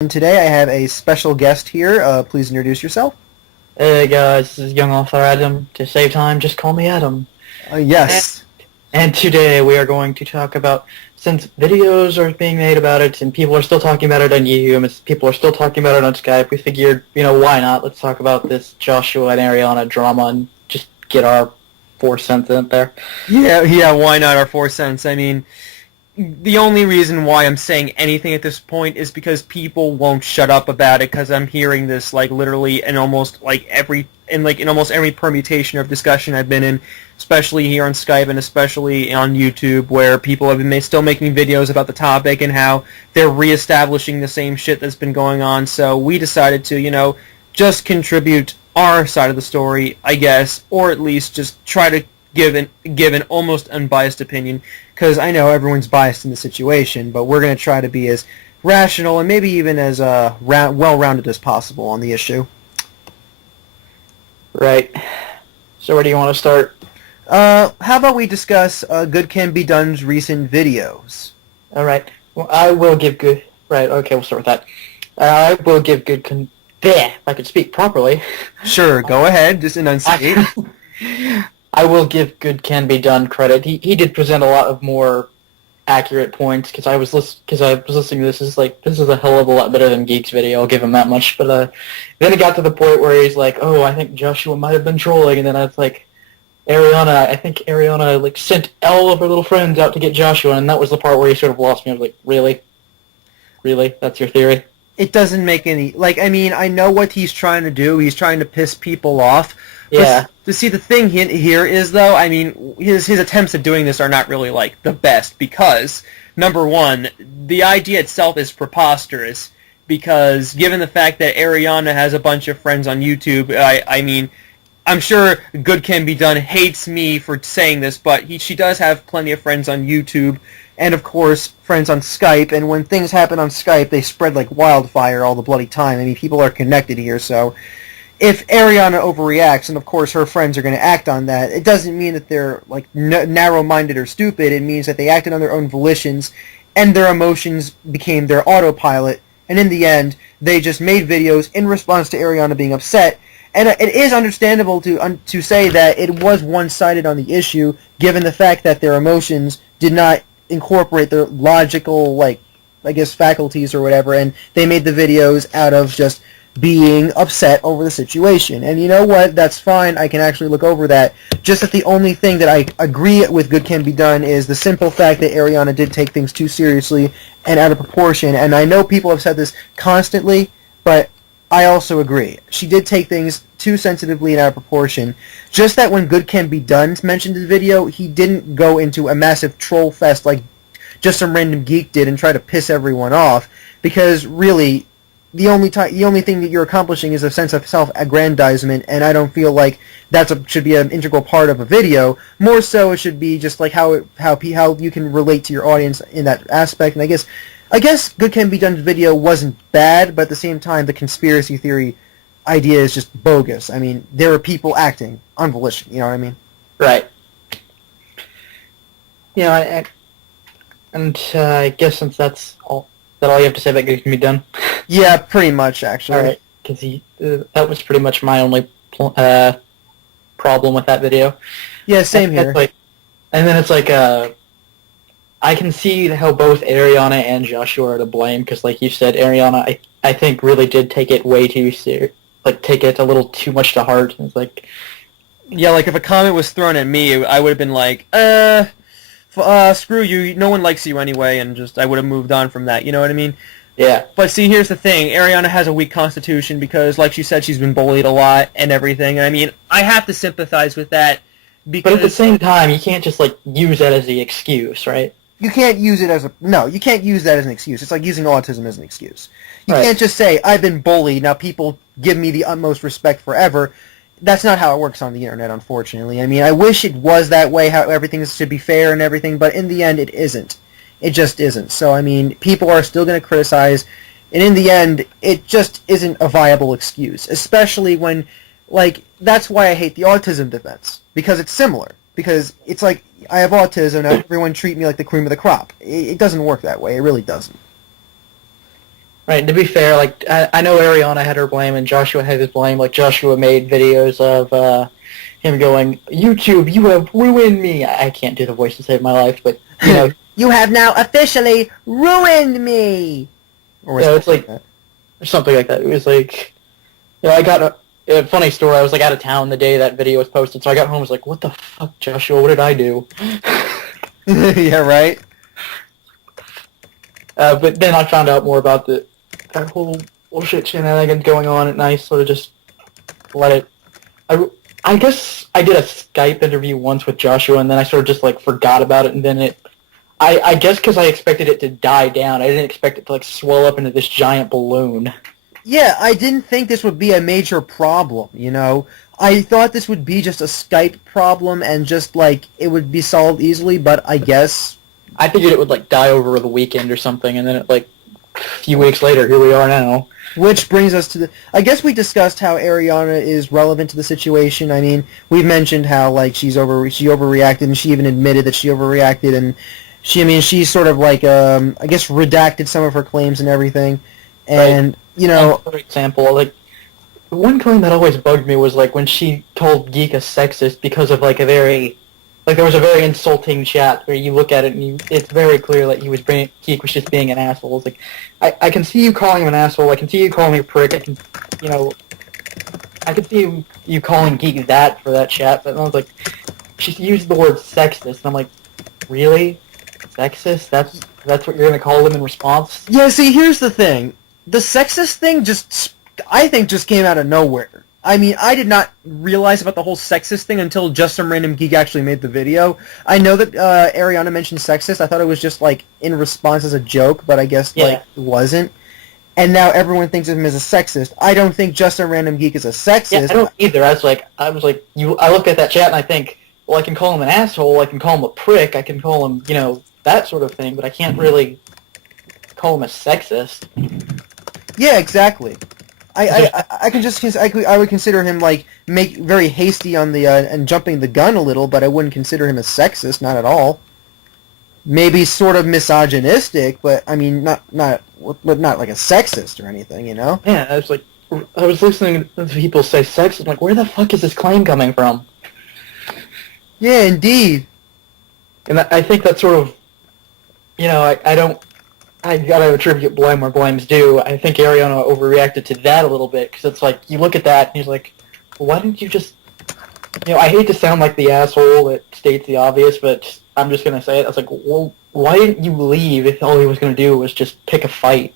And today I have a special guest here. Please introduce yourself. Hey guys, this is YoungAuthorAdam. To save time, just call me Adam. And, Yes. and today we are going to talk about, since videos are being made about it and people are still talking about it on YouTube and people are still talking about it on Skype, we figured, why not? Let's talk about this Joshua and Ariana drama and just get our 4 cents in there. Yeah, why not our 4 cents? I mean, the only reason why I'm saying anything at this point is because people won't shut up about it, because I'm hearing this literally in almost every permutation of discussion I've been in, especially here on Skype and especially on YouTube, where people have been still making videos about the topic and how they're reestablishing the same shit that's been going on. So we decided to, just contribute our side of the story, I guess, or at least just try to give an almost unbiased opinion, because I know everyone's biased in the situation, but we're going to try to be as rational and maybe even as well-rounded as possible on the issue. Right. So where do you want to start? How about we discuss GoodCanBeDone's recent videos? All right. Well, I will give good... Right, okay, we'll start with that. I will give good... If I could speak properly. Sure, go ahead. Just enunciate. I will give GoodCanBeDone credit. He did present a lot of more accurate points, because I was listening to this. This is a hell of a lot better than Geek's video. I'll give him that much. But then it got to the point where he's like, "Oh, I think Joshua might have been trolling," and then I was like, I think Ariana sent all of her little friends out to get Joshua, and that was the part where he sort of lost me. I was like, really, that's your theory? It doesn't make any... I know what he's trying to do. He's trying to piss people off. Yeah. To see, the thing here is, though, his attempts at doing this are not really, the best, because, number one, the idea itself is preposterous, because given the fact that Ariana has a bunch of friends on YouTube, I'm sure GoodCanBeDone hates me for saying this, but she does have plenty of friends on YouTube, and of course, friends on Skype, and when things happen on Skype, they spread like wildfire all the bloody time. People are connected here, so if Ariana overreacts, and of course her friends are going to act on that, it doesn't mean that they're narrow-minded or stupid. It means that they acted on their own volitions, and their emotions became their autopilot, and in the end, they just made videos in response to Ariana being upset. And it is understandable to say that it was one-sided on the issue, given the fact that their emotions did not incorporate their logical, faculties or whatever, and they made the videos out of just being upset over the situation. And you know what? That's fine. I can actually look over that. Just that the only thing that I agree with GoodCanBeDone is the simple fact that Ariana did take things too seriously and out of proportion. And I know people have said this constantly, but I also agree. She did take things too sensitively and out of proportion. Just that when GoodCanBeDone mentioned the video, he didn't go into a massive troll fest like just some random geek did and try to piss everyone off, because really the only thing that you're accomplishing is a sense of self-aggrandizement, and I don't feel like that should be an integral part of a video. More so, it should be just how you can relate to your audience in that aspect. And I guess GoodCanBeDone's video wasn't bad, but at the same time, the conspiracy theory idea is just bogus. There are people acting on volition. You know what I mean? Right. I guess since that's all you have to say about GoodCanBeDone. Yeah, pretty much, actually. All right, because that was pretty much my only problem with that video. Yeah, same here. And then it's I can see how both Ariana and Joshua are to blame, because like you said, Ariana, I think really did take it way too serious, take it a little too much to heart. It's yeah, if a comment was thrown at me, I would have been like, screw you, no one likes you anyway, and I would have moved on from that, you know what I mean? Yeah. But see, here's the thing, Ariana has a weak constitution because, like she said, she's been bullied a lot and everything. I have to sympathize with that, because... But at the same time, you can't just, use that as the excuse, right? You can't use it as you can't use that as an excuse. It's like using autism as an excuse. You Right. can't just say, I've been bullied, now people give me the utmost respect forever. That's not how it works on the internet, unfortunately. I wish it was that way, how everything should be fair and everything, but in the end, it isn't. It just isn't. So, people are still going to criticize, and in the end, it just isn't a viable excuse, especially when, that's why I hate the autism defense, because it's similar. Because it's I have autism, now everyone treat me like the cream of the crop. It doesn't work that way. It really doesn't. Right, to be fair, like, I know Ariana had her blame and Joshua had his blame. Like, Joshua made videos of him going, YouTube, you have ruined me. I can't do the voice to save my life, but, you know. You have now officially ruined me! Or it's like, or something like that. It was like, you know, I got a funny story. I was, like, out of town the day that video was posted, so I got home and was like, what the fuck, Joshua, what did I do? Yeah, right? But then I found out more about that whole bullshit shenanigans going on, and I sort of just let it. I guess I did a Skype interview once with Joshua, and then I sort of just like forgot about it, and then I guess because I expected it to die down, I didn't expect it to like swell up into this giant balloon. Yeah, I didn't think this would be a major problem, you know. I thought this would be just a Skype problem and just like it would be solved easily, but I guess I figured it would like die over the weekend or something, and then it like a few weeks later, here we are now. Which brings us to the... I guess we discussed how Ariana is relevant to the situation. I mean, we've mentioned how like she overreacted, and she even admitted that she overreacted, and she sort of like I guess redacted some of her claims and everything. And right. You know, for example, like one claim that always bugged me was like when she called Geek a sexist because of like there was a very insulting chat where you look at it and it's very clear that Geek was just being an asshole. It's like, I can see you calling him an asshole. I can see you calling him a prick. I can see you calling Geek that for that chat. But I was like, she used the word sexist. And I'm like, really? Sexist? That's what you're going to call him in response? Yeah, see, here's the thing. The sexist thing I think just came out of nowhere. I mean, I did not realize about the whole sexist thing until just some random geek actually made the video. I know that Ariana mentioned sexist. I thought it was just, like, in response as a joke, but I guess, like, it wasn't. And now everyone thinks of him as a sexist. I don't think just a random geek is a sexist. Yeah, I don't either. I look at that chat and I think, well, I can call him an asshole, I can call him a prick, I can call him, you know, that sort of thing, but I can't really call him a sexist. Yeah, exactly. I would consider him like very hasty on the and jumping the gun a little, but I wouldn't consider him a sexist, not at all. Maybe sort of misogynistic, but I mean not like a sexist or anything, you know? Yeah, I was listening to people say sexist. I'm like, where the fuck is this claim coming from? Yeah, indeed. And I think that's sort of, you know, I gotta attribute blame where blame's due. I think Ariana overreacted to that a little bit, because it's like, you look at that, and he's like, well, why didn't you just... You know, I hate to sound like the asshole that states the obvious, but I'm just gonna say it. I was like, well, why didn't you leave if all he was gonna do was just pick a fight?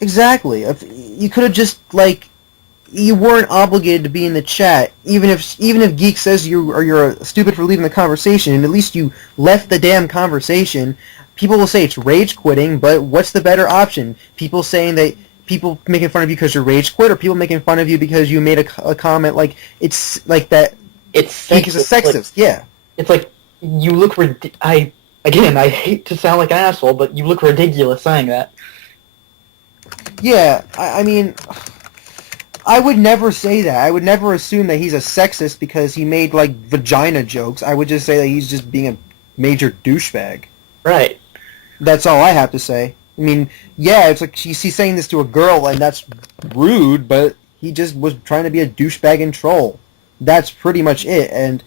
Exactly. You could have just, like... You weren't obligated to be in the chat, even if Geek says you're stupid for leaving the conversation, and at least you left the damn conversation. People will say it's rage quitting, but what's the better option? People making fun of you because you're rage quit, or people making fun of you because you made a comment like it's like that. It's Geek is a sexist. Like, yeah. It's like you look I hate to sound like an asshole, but you look ridiculous saying that. Yeah, I mean, I would never say that. I would never assume that he's a sexist because he made like vagina jokes. I would just say that he's just being a major douchebag. Right. That's all I have to say. I mean, yeah, it's like he's saying this to a girl, and that's rude, but he just was trying to be a douchebag and troll. That's pretty much it, and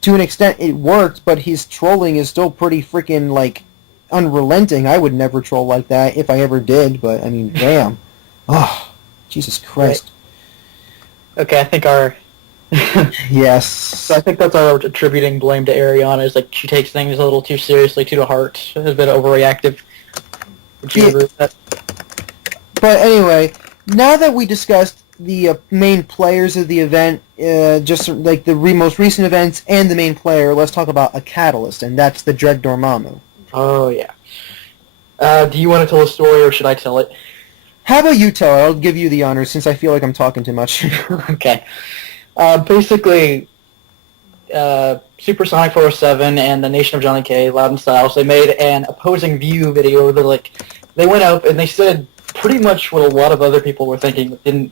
to an extent it worked, but his trolling is still pretty freaking, like, unrelenting. I would never troll like that if I ever did, but, I mean, damn. Oh, Jesus Christ. Right. Okay, I think our... Yes. So I think that's our attributing blame to Ariana, is like she takes things a little too seriously, too to heart, a bit overreactive. Would you agree with that? But anyway, now that we discussed the main players of the event, just like the most recent events and the main player, let's talk about a catalyst, and that's the Dread Dormammu. Oh, yeah. Do you want to tell a story, or should I tell it? How about you tell it? I'll give you the honors, since I feel like I'm talking too much. Okay. Basically, Supersonic 407 and the Nation of Johnny K, Loud and Styles, they made an opposing view video. They went up and they said pretty much what a lot of other people were thinking, but didn't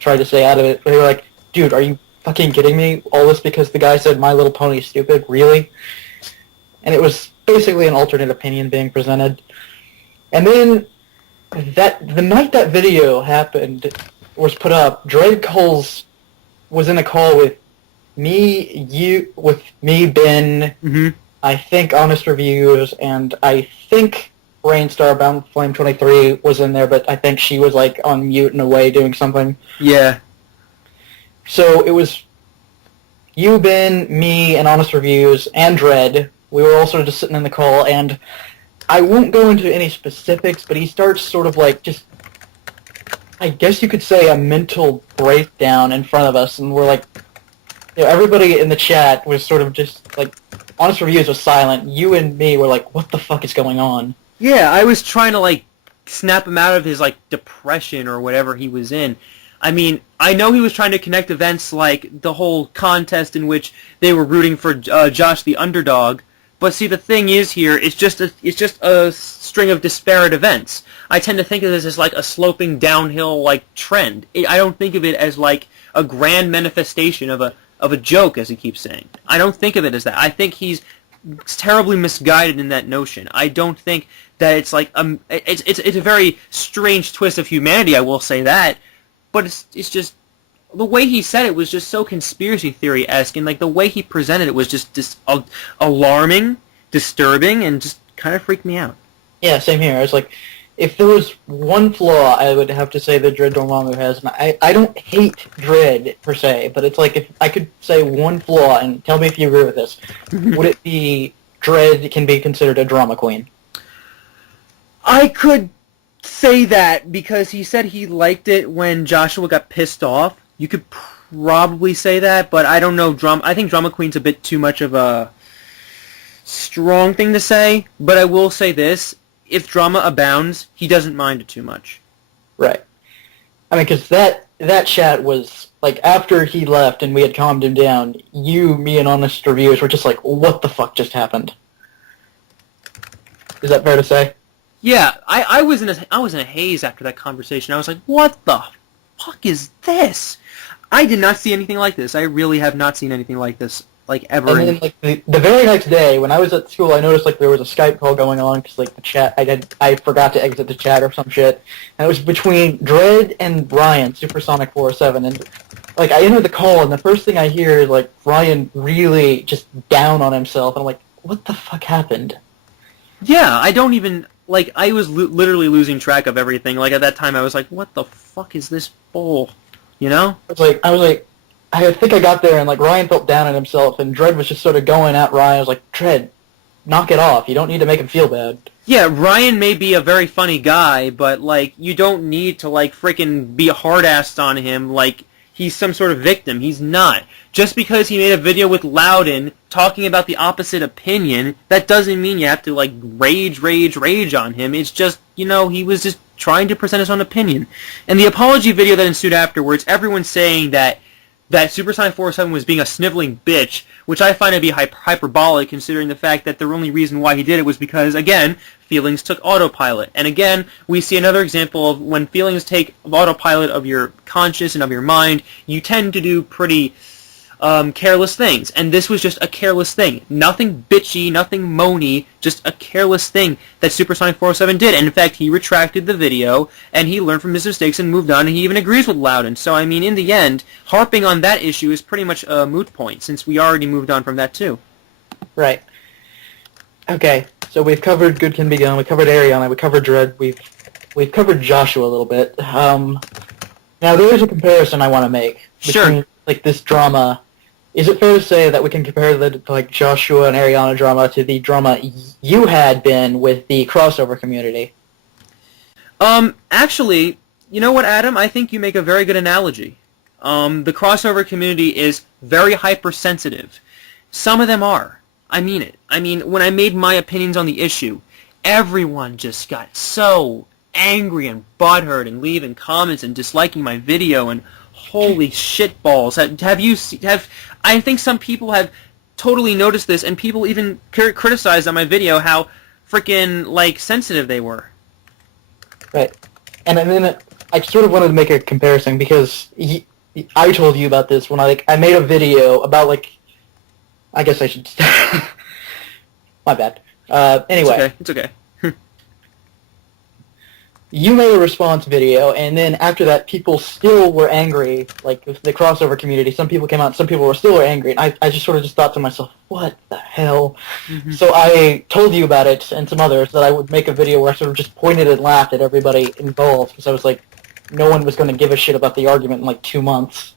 try to say out of it. They were like, dude, are you fucking kidding me? All this because the guy said My Little Pony is stupid? Really? And it was basically an alternate opinion being presented. And then the night that video happened was put up, Dread Coles was in a call with me, Ben, I think Honest Reviews, and I think Rainstar Bound Flame 23 was in there, but I think she was like on mute and away doing something. Yeah. So it was you, Ben, me, and Honest Reviews, and Dread. We were all sort of just sitting in the call, and I won't go into any specifics, but he starts sort of like just, I guess you could say, a mental breakdown in front of us, and we're like, everybody in the chat was sort of just like, Honest Reviews was silent. You and me were like, what the fuck is going on? Yeah, I was trying to like snap him out of his like depression or whatever he was in. I mean, I know he was trying to connect events like the whole contest in which they were rooting for Josh the underdog. But see, the thing is here, it's just a string of disparate events. I tend to think of this as like a sloping downhill like trend. I don't think of it as like a grand manifestation of a joke, as he keeps saying. I don't think of it as that. I think he's terribly misguided in that notion. I don't think that it's like it's a very strange twist of humanity. I will say that. But it's just, the way he said it was just so conspiracy theory-esque, and like the way he presented it was just alarming, disturbing, and just kind of freaked me out. Yeah, same here. It's like, if there was one flaw, I would have to say that Dread Dormammu has. And I don't hate Dread, per se, but it's like, if I could say one flaw, and tell me if you agree with this, would it be Dread can be considered a drama queen? I could say that because he said he liked it when Joshua got pissed off. You could probably say that, but I don't know. I think drama queen's a bit too much of a strong thing to say, but I will say this. If drama abounds, he doesn't mind it too much. Right. I mean, because that chat was, like, after he left and we had calmed him down, you, me, and Honest Reviewers were just like, what the fuck just happened? Is that fair to say? Yeah, I was in a haze after that conversation. I was like, what the fuck is this? I did not see anything like this. I really have not seen anything like this, like, ever. And then, like, the very next day, when I was at school, I noticed, like, there was a Skype call going on, because, like, the chat, I forgot to exit the chat or some shit, and it was between Dread and Ryan, Supersonic 407, and, like, I entered the call, and the first thing I hear is, like, Ryan really just down on himself, and I'm like, what the fuck happened? Yeah, I don't even, like, I was literally losing track of everything. Like, at that time, I was like, what the fuck is this bull? You know? I was like, I think I got there, and, like, Ryan felt down on himself, and Dread was just sort of going at Ryan. I was like, Dread, knock it off. You don't need to make him feel bad. Yeah, Ryan may be a very funny guy, but, like, you don't need to, like, freaking be hard-assed on him like he's some sort of victim. He's not. Just because he made a video with Loudon talking about the opposite opinion, that doesn't mean you have to, like, rage on him. It's just, you know, he was just trying to present his own opinion. And the apology video that ensued afterwards, everyone's saying that Supersonic 407 was being a sniveling bitch, which I find to be hyperbolic, considering the fact that the only reason why he did it was because, again, feelings took autopilot. And again, we see another example of when feelings take autopilot of your conscious and of your mind, you tend to do pretty careless things. And this was just a careless thing. Nothing bitchy, nothing moany, just a careless thing that Supersonic 407 did. And in fact, he retracted the video, and he learned from his mistakes and moved on, and he even agrees with Loudon. So, I mean, in the end, harping on that issue is pretty much a moot point, since we already moved on from that too. Right. Okay, so we've covered Good Can Be Done, we covered Ariana, we covered Dread, we've covered Joshua a little bit. Now, there is a comparison I want to make between, like, this drama. Is it fair to say that we can compare the, like, Joshua and Ariana drama to the drama you had been with the crossover community? Actually, you know what, Adam? I think you make a very good analogy. The crossover community is very hypersensitive. Some of them are. I mean it. I mean, when I made my opinions on the issue, everyone just got so angry and butthurt and leaving comments and disliking my video and holy shitballs. I think some people have totally noticed this, and people even criticized on my video how freaking, like, sensitive they were. Right. And I mean, I sort of wanted to make a comparison because I told you about this when I made a video about, like, I guess I should... My bad. Anyway. It's okay. you made a response video, and then after that, people still were angry. Like the crossover community, some people came out, some people were still angry. And I just sort of just thought to myself, what the hell? Mm-hmm. So I told you about it and some others that I would make a video where I sort of just pointed and laughed at everybody involved because I was like, no one was going to give a shit about the argument in like 2 months.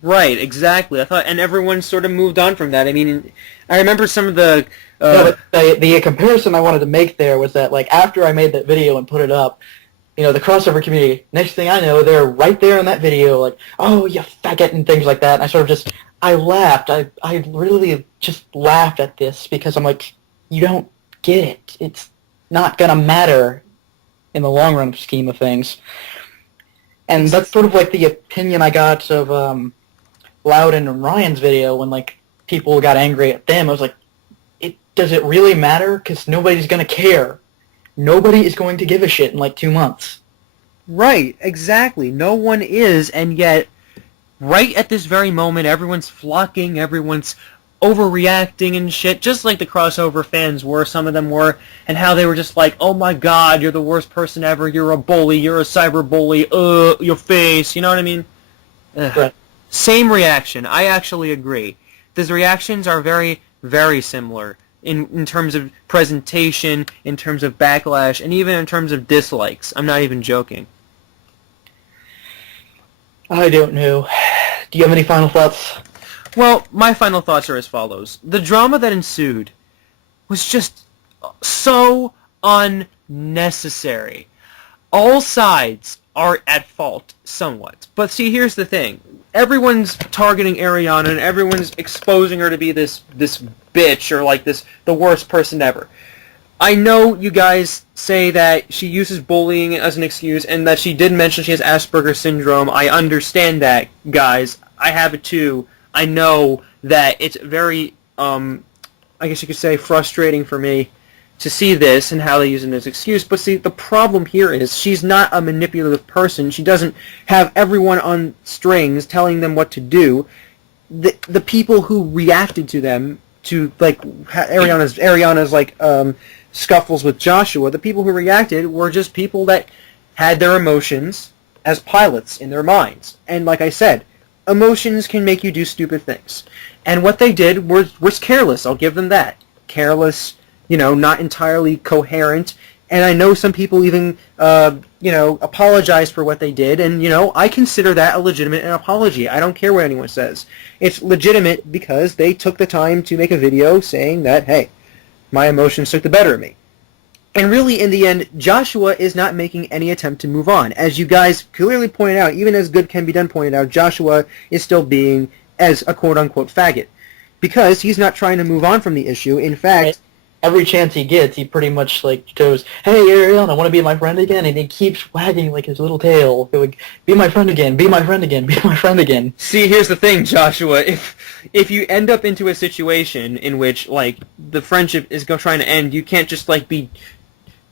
Right, exactly. I thought, and everyone sort of moved on from that. I mean, I remember some of the. No, but the comparison I wanted to make there was that, like, after I made that video and put it up, you know, the crossover community, next thing I know, they're right there in that video, like, oh, you faggot, and things like that. And I sort of just, I laughed. I really just laughed at this because I'm like, you don't get it. It's not going to matter in the long run scheme of things. And that's sort of like the opinion I got of Loudon and Ryan's video when, like, people got angry at them. I was like, does it really matter? Because nobody's going to care. Nobody is going to give a shit in like 2 months. Right, exactly. No one is, and yet, right at this very moment, everyone's flocking, everyone's overreacting and shit, just like the crossover fans were, some of them were, and how they were just like, oh my god, you're the worst person ever, you're a bully, you're a cyber bully, your face, you know what I mean? Right. Same reaction. I actually agree. These reactions are very, very similar. In terms of presentation, in terms of backlash, and even in terms of dislikes. I'm not even joking. I don't know. Do you have any final thoughts? Well, my final thoughts are as follows. The drama that ensued was just so unnecessary. All sides are at fault somewhat. But see, here's the thing. Everyone's targeting Ariana, and everyone's exposing her to be this bitch, or like the worst person ever. I know you guys say that she uses bullying as an excuse, and that she did mention she has Asperger's syndrome. I understand that, guys. I have it too. I know that it's very, I guess you could say, frustrating for me to see this and how they use it as an excuse. But see, the problem here is she's not a manipulative person. She doesn't have everyone on strings telling them what to do. The people who reacted to them, to like Ariana's like scuffles with Joshua, the people who reacted were just people that had their emotions as pilots in their minds. And like I said, emotions can make you do stupid things. And what they did was careless. I'll give them that. Careless, you know, not entirely coherent. And I know some people even, apologize for what they did. And, I consider that a legitimate apology. I don't care what anyone says. It's legitimate because they took the time to make a video saying that, hey, my emotions took the better of me. And really, in the end, Joshua is not making any attempt to move on. As you guys clearly pointed out, even as GoodCanBeDone pointed out, Joshua is still being as a quote-unquote faggot. Because he's not trying to move on from the issue. In fact, every chance he gets, he pretty much like goes, "Hey, Ariana, want to be my friend again?" And he keeps wagging like his little tail, like, "Be my friend again, be my friend again, be my friend again." See, here's the thing, Joshua. If you end up into a situation in which like the friendship is trying to end, you can't just like be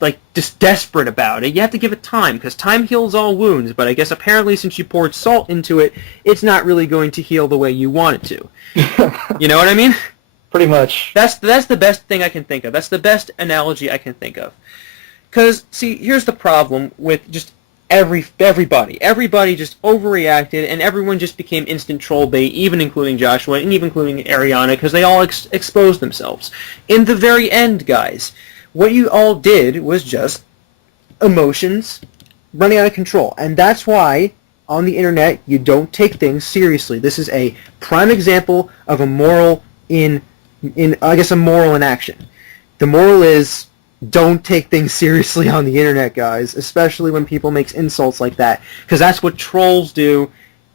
like just desperate about it. You have to give it time, because time heals all wounds. But I guess apparently since you poured salt into it, it's not really going to heal the way you want it to. You know what I mean? Pretty much. That's the best thing I can think of. That's the best analogy I can think of. Because, see, here's the problem with just everybody. Everybody just overreacted, and everyone just became instant troll bait, even including Joshua, and even including Ariana, because they all exposed themselves. In the very end, guys, what you all did was just emotions running out of control. And that's why, on the internet, you don't take things seriously. This is a prime example of a moral in action. The moral is, don't take things seriously on the internet, guys, especially when people make insults like that, because that's what trolls do.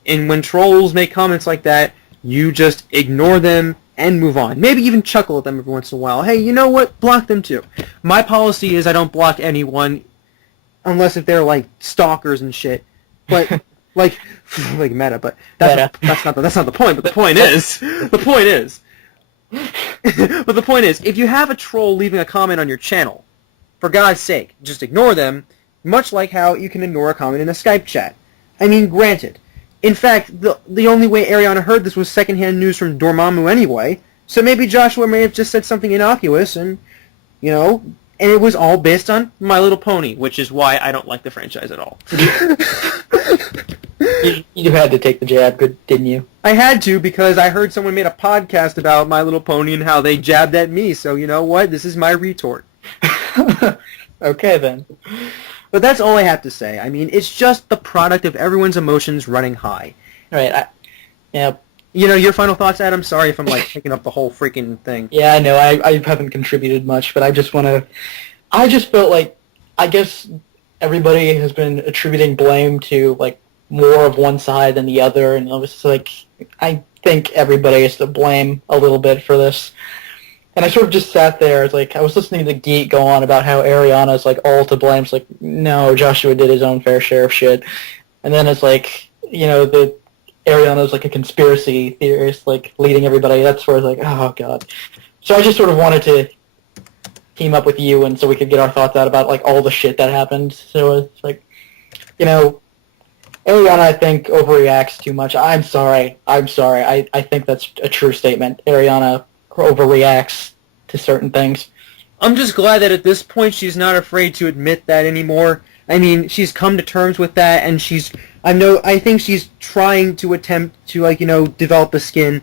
And when trolls make comments like that, you just ignore them and move on. Maybe even chuckle at them every once in a while. Hey, you know what? Block them too. My policy is I don't block anyone unless if they're like stalkers and shit. But like meta, but that's not the point. But the point is, but the point is, if you have a troll leaving a comment on your channel, for God's sake, just ignore them, much like how you can ignore a comment in a Skype chat. I mean, granted. In fact, the only way Ariana heard this was secondhand news from Dormammu anyway, so maybe Joshua may have just said something innocuous and, And it was all based on My Little Pony, which is why I don't like the franchise at all. You had to take the jab, didn't you? I had to because I heard someone made a podcast about My Little Pony and how they jabbed at me, so you know what? This is my retort. Okay, then. But that's all I have to say. I mean, it's just the product of everyone's emotions running high. Right, yeah. You know, your final thoughts, Adam? Sorry if I'm, like, taking up the whole freaking thing. Yeah, I know, I haven't contributed much, but I just felt like, I guess everybody has been attributing blame to, like, more of one side than the other, and it was like, I think everybody is to blame a little bit for this. And I sort of just sat there, I was listening to Geek go on about how Ariana's, like, all to blame. It's like, no, Joshua did his own fair share of shit. And then it's like, you know, Ariana's, like, a conspiracy theorist, like, leading everybody. That's where it's like, oh, God. So I just sort of wanted to team up with you and so we could get our thoughts out about, like, all the shit that happened. So it's like, you know, Ariana, I think, overreacts too much. I'm sorry. I think that's a true statement. Ariana overreacts to certain things. I'm just glad that at this point she's not afraid to admit that anymore. I mean, she's come to terms with that, and I think she's trying to attempt to, like, you know, develop a skin.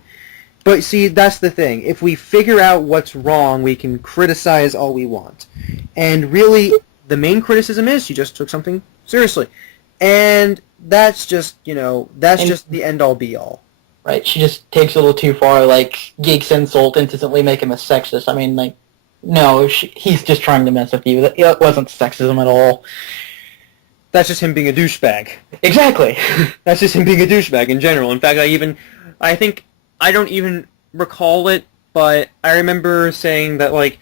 But see, that's the thing. If we figure out what's wrong, we can criticize all we want. And really, the main criticism is she just took something seriously. And that's just, you know, just the end-all be-all. Right, she just takes it a little too far, like, Geek's insult instantly make him a sexist. I mean, like, no, he's just trying to mess with you. It wasn't sexism at all. That's just him being a douchebag. Exactly. That's just him being a douchebag in general. In fact, I think, I don't even recall it, but I remember saying that, like,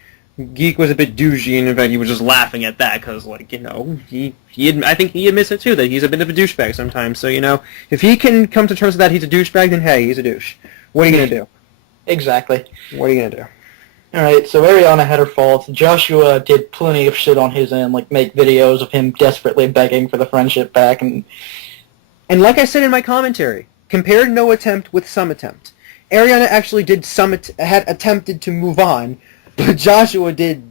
Geek was a bit douchey, and in fact he was just laughing at that, because, like, you know, I think he admits it too, that he's a bit of a douchebag sometimes, so, you know, if he can come to terms with that he's a douchebag, then hey, he's a douche. What are you going to do? Exactly. What are you going to do? Alright, so Ariana had her faults. Joshua did plenty of shit on his end, like make videos of him desperately begging for the friendship back, and like I said in my commentary, compare no attempt with some attempt. Ariana actually had attempted to move on, but Joshua didn't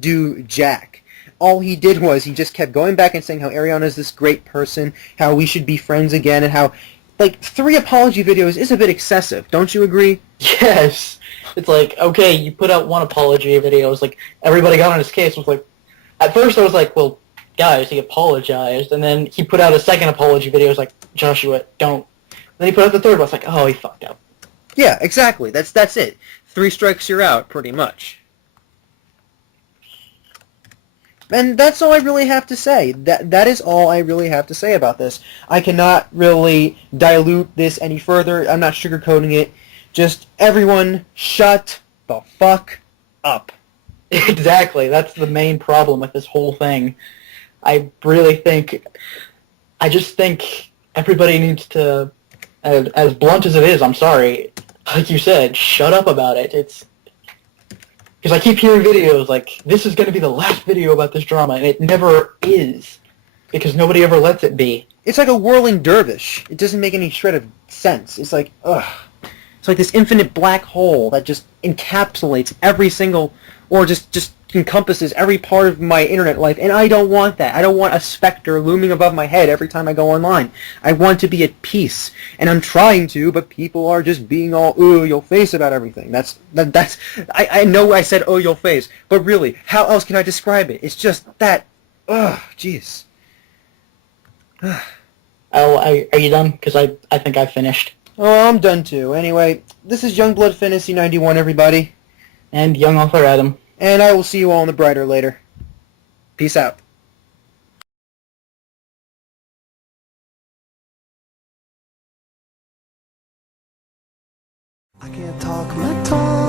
do jack. All he did was he just kept going back and saying how Ariana's this great person, how we should be friends again, and how, like, 3 apology videos is a bit excessive. Don't you agree? yes. It's like, okay, you put out 1 apology video. It was like, everybody got on his case. It was like, at first I was like, well, guys, he apologized. And then he put out a 2nd apology video. It was like, Joshua, don't. Then he put out the 3rd one. I was like, oh, he fucked up. Yeah, exactly. That's it. 3 strikes, you're out, pretty much. And that's all I really have to say. That is all I really have to say about this. I cannot really dilute this any further. I'm not sugarcoating it. Just everyone shut the fuck up. Exactly. That's the main problem with this whole thing. I just think everybody needs to, as blunt as it is, I'm sorry, like you said, shut up about it. It's because I keep hearing videos like, this is going to be the last video about this drama, and it never is, because nobody ever lets it be. It's like a whirling dervish. It doesn't make any shred of sense. It's like, ugh. It's like this infinite black hole that just encapsulates every single, or just encompasses every part of my internet life, and I don't want that. I don't want a specter looming above my head every time I go online. I want to be at peace, and I'm trying to, but people are just being all your face about everything. I know I said your face, but really, how else can I describe it? It's just that, jeez. Are you done? Because I think I finished. Oh, I'm done too. Anyway, this is Youngblood Fantasy 91, everybody. And YoungAuthorAdam. And I will see you all in the brighter later. Peace out. I can't talk my tongue.